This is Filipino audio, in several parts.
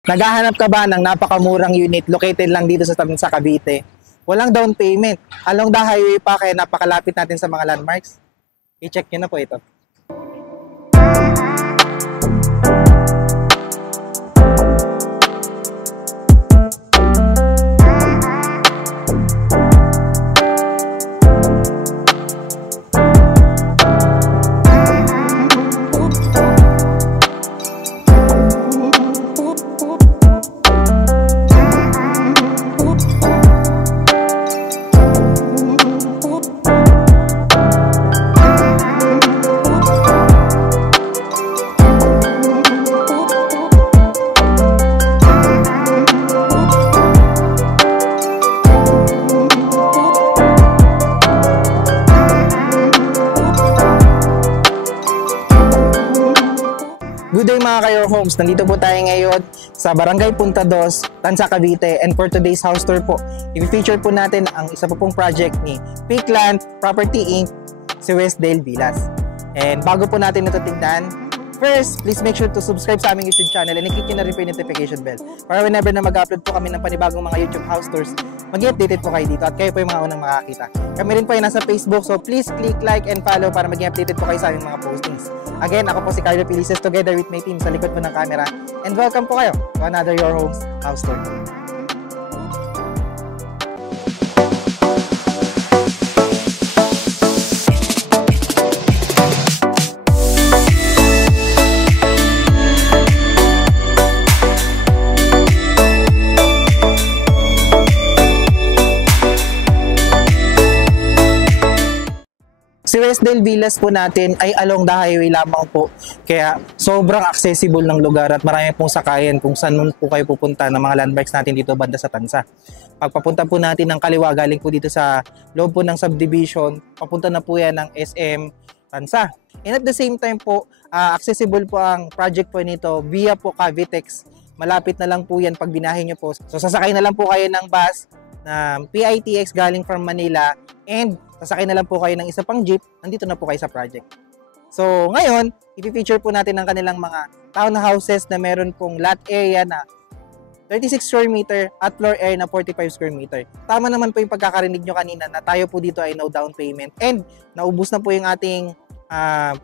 Naghahanap ka ba ng napakamurang unit located lang dito sa Cavite? Walang down payment. Along the highway pa kaya napakalapit natin sa mga landmarks. I-check nyo na po ito. Good day mga kayo homes, nandito po tayo ngayon sa Barangay Punta Dos, Tanza, Cavite, and for today's house tour po, i-feature po natin ang isa po pong project ni Peakland Property Inc. si Westdale Villas. And bago po natin ito tignan, first, please make sure to subscribe sa aming YouTube channel and i-click nyo na rin po yung notification bell para whenever na mag-upload po kami ng panibagong mga YouTube house tours, mag-i-updated po kayo dito at kayo po yung mga unang makakita. Kami rin po ay nasa Facebook, so please click like and follow para maging updated po kayo sa aming mga postings. Again, ako po si Carlo Pilices together with my team sa likod po ng camera, and welcome po kayo to another Your Homes house tour. Si Westdale Villas po natin ay along the highway lamang po. Kaya sobrang accessible ng lugar at marami pong sakayan kung saan po kayo pupunta ng mga landmarks natin dito banda sa Tanza. Pagpapunta po natin ng kaliwa galing po dito sa loob po ng subdivision, papunta na po yan ng SM Tanza. And at the same time po, accessible po ang project po nito via po Cavitex. Malapit na lang po yan pag binahin nyo po. So sasakay na lang po kayo ng bus na PITX galing from Manila and sasakay na lang po kayo ng isa pang jeep, nandito na po kayo sa project. So ngayon, i-feature po natin ang kanilang mga townhouses na meron pong lot area na 36 square meter at floor area na 45 square meter. Tama naman po yung pagkakarinig nyo kanina na tayo po dito ay no down payment and naubos na po yung ating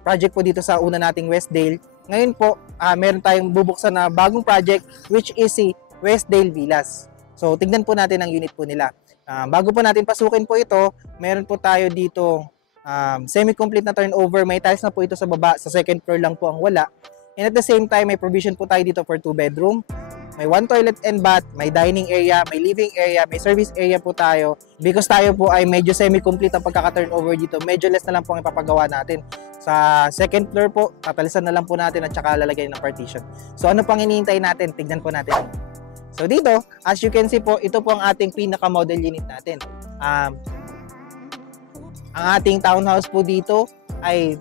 project po dito sa una nating Westdale. Ngayon po, meron tayong bubuksan na bagong project which is si Westdale Villas. So tignan po natin ang unit po nila. Bago po natin pasukin po ito, meron po tayo dito semi-complete na turnover. May tiles na po ito sa baba, sa second floor lang po ang wala. And at the same time, may provision po tayo dito for 2 bedroom. May 1 toilet and bath, may dining area, may living area, may service area po tayo. Because tayo po ay medyo semi-complete ang pagkaka-turnover dito, medyo less na lang po ang ipapagawa natin. Sa second floor po, tatalisan na lang po natin at saka lalagyan ng partition. So ano pang hinihintay natin? Tignan po natin. So dito, as you can see po, ito po ang ating pinaka-model unit natin. Ang ating townhouse po dito ay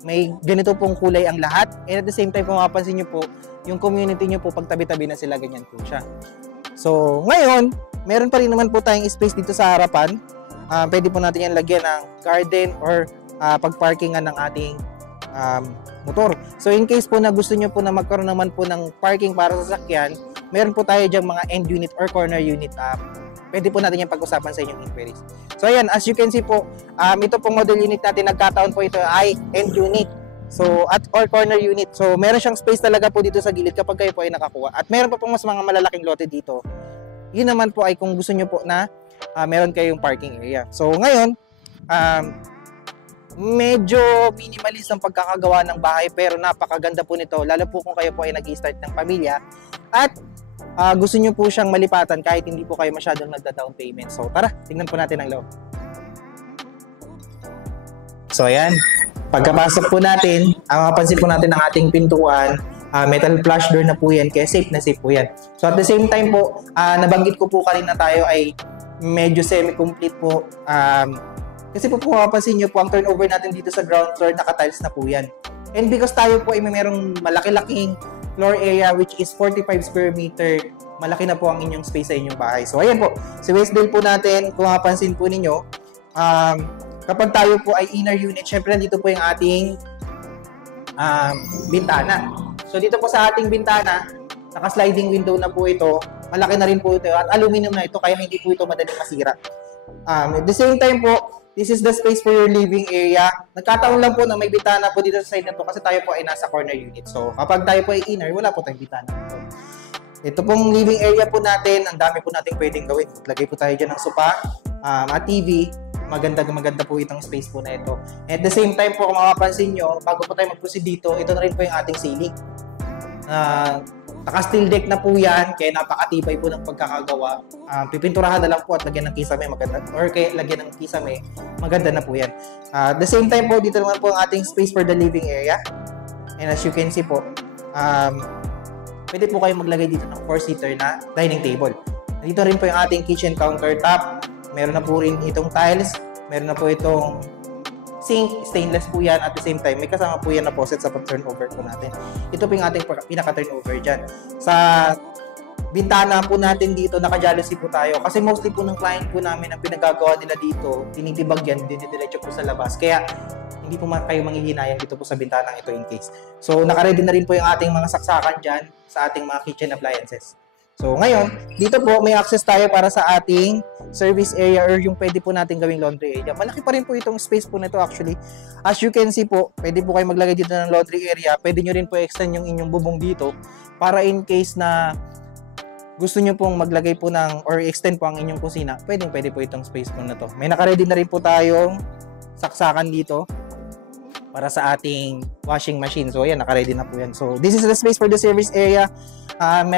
may ganito pong kulay ang lahat. And at the same time, kung mapapansin nyo po, yung community nyo po, pagtabi-tabi na sila, ganyan po siya. So ngayon, meron pa rin naman po tayong space dito sa harapan. Pwede po natin yan lagyan ng garden or pagparkingan ng ating motor. So in case po na gusto nyo po na magkaroon naman po ng parking para sa sasakyan, meron po tayo diyang mga end unit or corner unit. Pwede po natin yung pag-usapan sa inyong inquiries. So ayan, as you can see po, ito pong model unit natin, nagkataon po ito ay end unit. So at or corner unit. So meron siyang space talaga po dito sa gilid kapag kayo po ay nakakuha. At meron pa po mas mga malalaking lote dito. Yun naman po ay kung gusto nyo po na meron kayong parking area. So ngayon, medyo minimalist ang pagkakagawa ng bahay pero napakaganda po nito, lalo po kung kayo po ay nag-i-start ng pamilya at gusto nyo po siyang malipatan kahit hindi po kayo masyadong nagda-down payment. So tara, tingnan po natin ang loob. So ayan, pagkapasok po natin, ang mapansin po natin ang ating pintuan, metal flush door na po yan, kaya safe na safe po yan. So at the same time po, nabanggit ko po kanina tayo ay medyo semi-complete po. Kasi po kung mapapansin nyo po, ang turnover natin dito sa ground floor, naka-tiles na po yan. And because tayo po ay merong malaki-laking floor area which is 45 square meter, malaki na po ang inyong space sa inyong bahay. So ayan po, si Westdale po natin, kung mapapansin po ninyo, kapag tayo po ay inner unit, syempre dito po yung ating bintana. So dito po sa ating bintana, Naka-sliding window na po ito. Malaki na rin po ito at aluminum na ito kaya hindi po ito madaling masira. At the same time po, this is the space for your living area. Nagkataon lang po na may bitana po dito sa side na to kasi tayo po ay nasa corner unit. So kapag tayo po ay inner, wala po tayong bitana ito. Ito pong living area po natin, ang dami po nating pwedeng gawin. Lagay po tayo dyan ng sofa, at TV. Maganda po itong space po na ito. At the same time po, kung makapansin nyo, bago po tayo mag-proceed dito, ito na rin po yung ating ceiling. Naka-steel deck na po yan, kaya napakatibay po ng pagkakagawa. Pipinturahan na lang po at lagyan ng kisame, maganda. Or kaya lagyan ng kisame, maganda na po yan. At the same time po, dito naman po ang ating space for the living area. And as you can see po, pwede po kayong maglagay dito ng 4-seater na dining table. Dito rin po yung ating kitchen countertop. Meron na po rin itong tiles. Meron na po itong sink. Stainless po yan. At the same time, may kasama po yan na faucet sa pag-turnover po natin. Ito po yung ating pinaka-turnover dyan. Sa bintana po natin dito, naka-jealousy po tayo. Kasi mostly po ng client po namin, ang pinagagawa nila dito, tinitibag yan, dinidiretso po sa labas. Kaya, hindi po kayo manghihinayang dito po sa bintanang ito in case. So, naka-ready na rin po yung ating mga saksakan dyan sa ating mga kitchen appliances. So, ngayon, dito po may access tayo para sa ating service area or yung pwede po natin gawing laundry area. Malaki pa rin po itong space po nito actually. As you can see po, pwede po kayo maglagay dito ng laundry area. Pwede nyo rin po extend yung inyong bubong dito para in case na gusto nyo pong maglagay po ng or extend po ang inyong kusina, pwede po itong space po na to. May naka-ready na rin po tayong saksakan dito para sa ating washing machine. So, ayan, naka-ready na po yan. So, this is the space for the service area. Ang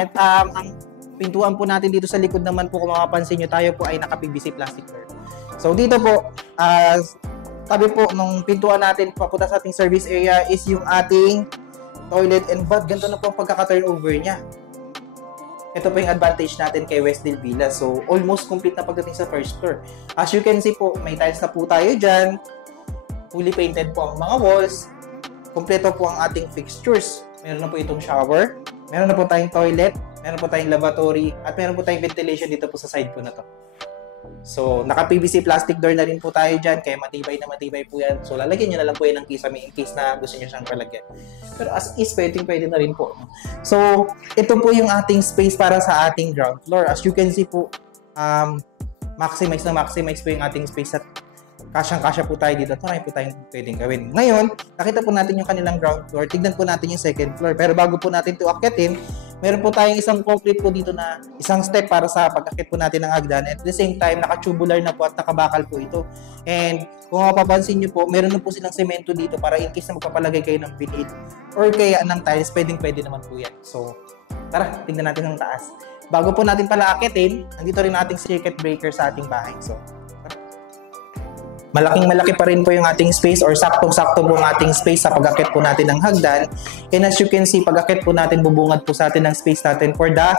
pintuan po natin dito sa likod naman po, kung makapansin nyo, tayo po ay naka-PVC plastic door. So, dito po, tabi po nung pintuan natin papunta sa ating service area is yung ating toilet and bath. Ganito na po ang pagkaka-turnover niya. Ito po yung advantage natin kay Westdale Villas. So, almost complete na pagdating sa first floor. As you can see po, may tiles na po tayo dyan. Fully painted po ang mga walls. Kompleto po ang ating fixtures. Meron na po itong shower. Meron na po tayong toilet. Meron po tayong lavatory. At meron po tayong ventilation dito po sa side po na to. So, naka-PVC plastic door na rin po tayo dyan. Kaya matibay na matibay po yan. So, lalagyan nyo na lang po yan ng kisame in case na gusto nyo siyang palagyan. Pero as is, pwede na rin po. So, ito po yung ating space para sa ating ground floor. As you can see po, maximize po yung ating space at kasyang-kasya po tayo dito at marami po tayong pwedeng gawin. Ngayon, nakita po natin yung kanilang ground floor. Tignan po natin yung second floor. Pero bago po natin ito akyatin, meron po tayong isang concrete po dito na isang step para sa pag-akit po natin ng hagdan. At the same time, naka-tubular na po at nakabakal po ito. And kung mapapansin nyo po, meron na po silang semento dito para in case na magpapalagay kayo ng vinyl or kaya ng tiles, pwede naman po yan. So, tara, tignan natin ang taas. Bago po natin pala akitin, andito rin ating circuit breaker sa ating bahay. So, malaking-malaki pa rin po yung ating space or saktong-sakto po ang ating space sa pag-akit po natin ng hagdan. And as you can see, pag-akit po natin, bubungad po sa atin ng space natin for the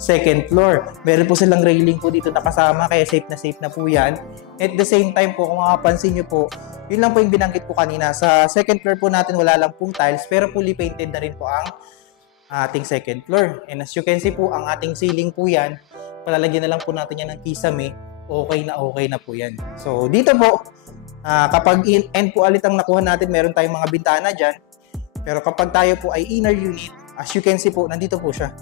second floor. Meron po silang railing po dito nakasama, kaya safe na po yan. At the same time po, kung makapansin nyo po, yun lang po yung binanggit ko kanina. Sa second floor po natin, wala lang pong tiles, pero fully painted na rin po ang ating second floor. And as you can see po, ang ating ceiling po yan, palalagyan na lang po natin yan ng kisame. Okay na po yan. So, dito po, kapag end po alit ang nakuha natin, meron tayong mga bintana dyan. Pero kapag tayo po ay inner unit, as you can see po, nandito po siya.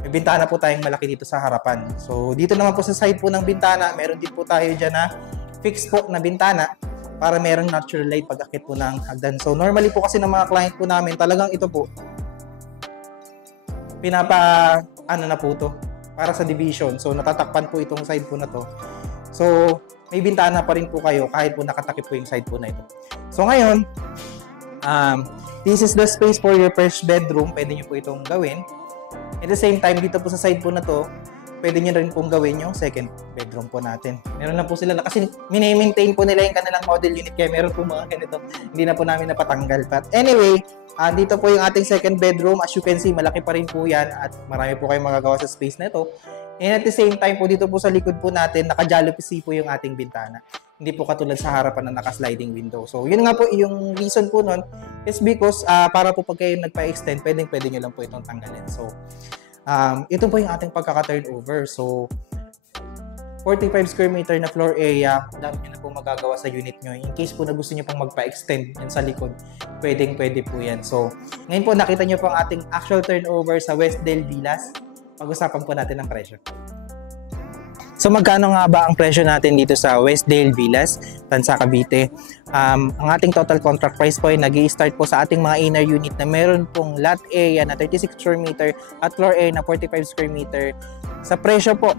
May bintana po tayong malaki dito sa harapan. So, dito naman po sa side po ng bintana, meron din po tayo dyan na fixed po na bintana para merong natural light pag-akit po ng hagdan. So, normally po kasi ng mga client po namin, talagang ito po, na po to, para sa division. So, natatakpan po itong side po na to. So, may bintana pa rin po kayo kahit po nakatakip po yung side po na ito. So, ngayon, this is the space for your first bedroom. Pwede nyo po itong gawin. At the same time, dito po sa side po na to, pwede nyo rin pong gawin yung second bedroom po natin. Meron na po sila, kasi mini-maintain po nila yung kanilang model unit, kaya meron po mga ganito. Hindi na po namin napatanggal. But anyway, dito po yung ating second bedroom. As you can see, malaki pa rin po yan at marami po kayong magagawa sa space na ito. And at the same time po, dito po sa likod po natin, naka-jealousy po yung ating bintana. Hindi po katulad sa harapan na naka-sliding window. So, yun nga po, yung reason po nun is because para po pag kayo nagpa-extend, pwede nyo lang po itong tanggalin. So, ito po yung ating pagkaka-turnover. So, 45 square meter na floor area, dami nyo na po magagawa sa unit nyo. In case po na gusto nyo pong magpa-extend yun sa likod, pwede po yan. So, ngayon po nakita nyo po ang ating actual turnover sa Westdale Villas. Pag-usapan po natin ang presyo. So magkano nga ba ang presyo natin dito sa Westdale Villas, Tansa, Cavite? Ang ating total contract price po ay nag-i-start po sa ating mga inner unit na meron pong lot area na 36 square meter at floor area na 45 square meter sa presyo po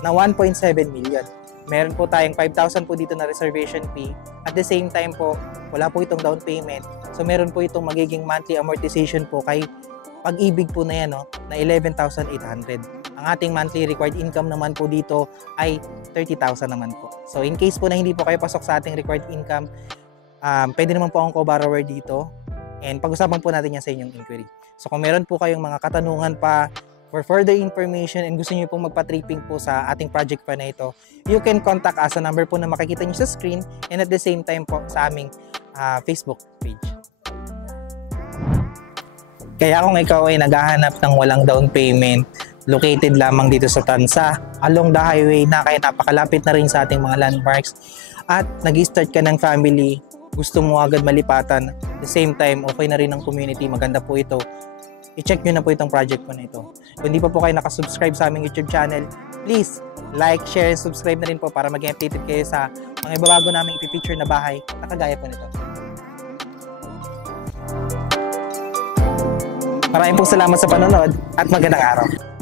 na 1.7 million. Meron po tayong 5,000 po dito na reservation fee. At the same time po, wala po itong down payment. So meron po itong magiging monthly amortization po kay Pag-ibig po na yan, no, na 11,800. Ang ating monthly required income naman po dito ay 30,000 naman po. So in case po na hindi po kayo pasok sa ating required income, pwede naman po akong co-borrower dito and pag-usapan po natin yan sa inyong inquiry. So kung meron po kayong mga katanungan pa for further information and gusto niyo pong magpa-tripping po sa ating project pa na ito, you can contact us sa number po na makikita niyo sa screen and at the same time po sa aming Facebook page. Kaya kung ikaw ay naghahanap ng walang down payment, located lamang dito sa Tansa, along the highway na kaya napakalapit na rin sa ating mga landmarks at nag-start ka ng family, gusto mo agad malipatan, at the same time okay na rin ang community, maganda po ito, i-check nyo na po itong project po na ito. Kung hindi pa po kayo nakasubscribe sa aming YouTube channel, please like, share, and subscribe na rin po para maging updated kayo sa mga ibabago namin ipipicture na bahay na kagaya po nito. Maraming pong salamat sa panonood at magandang araw.